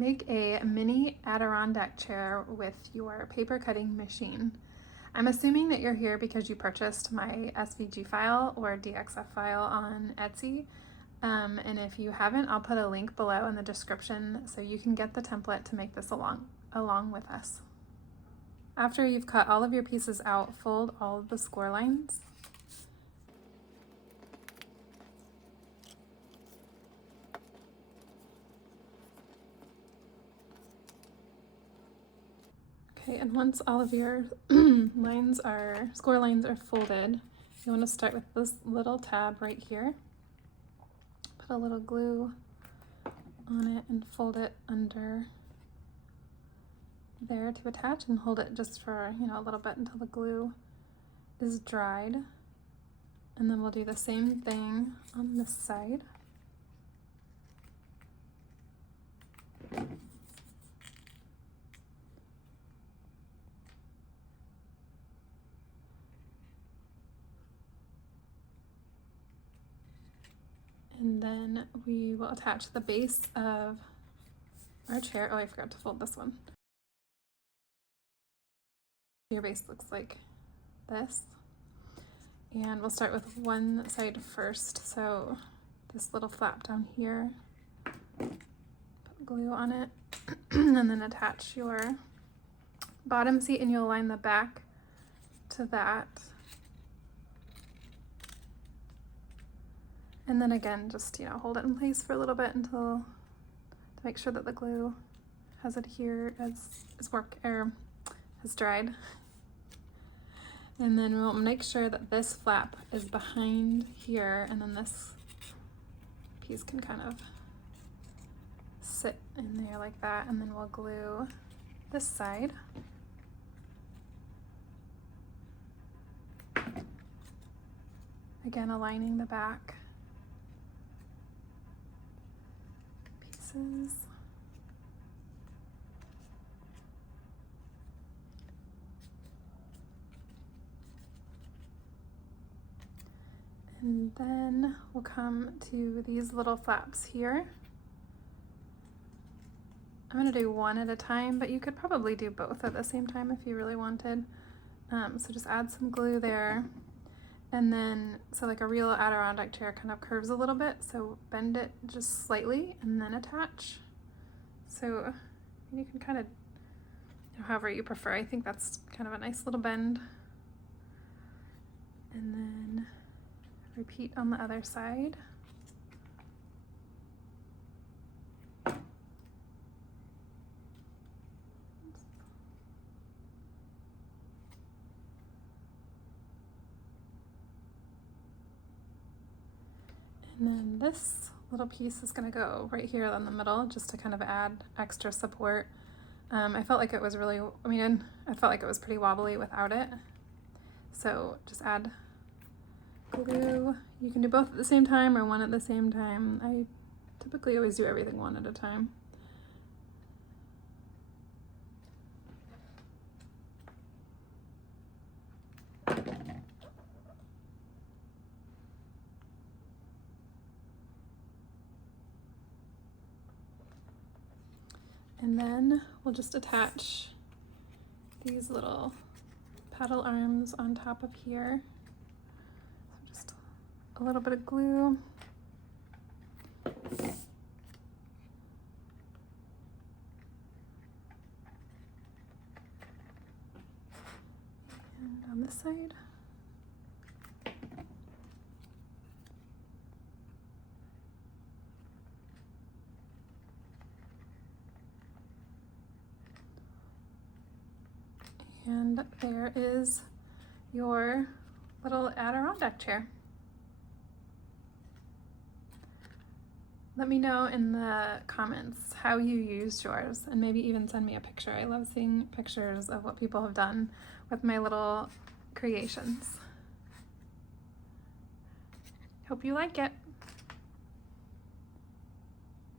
Make a mini Adirondack chair with your paper cutting machine. I'm assuming that you're here because you purchased my SVG file or DXF file on Etsy. And if you haven't, I'll put a link below in the description so you can get the template to make this along with us. After you've cut all of your pieces out, fold all of the score lines. Okay, and once all of your score lines are folded, you want to start with this little tab right here. Put a little glue on it and fold it under there to attach, and hold it just for, a little bit until the glue is dried. And then we'll do the same thing on this side. And then we will attach the base of our chair. Oh, I forgot to fold this one. Your base looks like this. And we'll start with one side first. So this little flap down here, put glue on it, and then attach your bottom seat, and you'll line the back to that. And then again, just, hold it in place for a little bit to make sure that the glue has adhered has dried. And then we'll make sure that this flap is behind here, and then this piece can kind of sit in there like that. And then we'll glue this side. Again, aligning the back pieces. And then we'll come to these little flaps here. I'm gonna do one at a time, but you could probably do both at the same time if you really wanted. So just add some glue there. And then, so like a real Adirondack chair kind of curves a little bit, so bend it just slightly and then attach. So you can kind of, however you prefer. I think that's kind of a nice little bend. And then repeat on the other side. And then this little piece is going to go right here in the middle, just to kind of add extra support. I felt like it was really, I felt like it was pretty wobbly without it. So just add glue. You can do both at the same time or one at the same time. I typically always do everything one at a time. And then we'll just attach these little paddle arms on top of here. So just a little bit of glue. And on this side. And there is your little Adirondack chair. Let me know in the comments how you used yours, and maybe even send me a picture. I love seeing pictures of what people have done with my little creations. Hope you like it.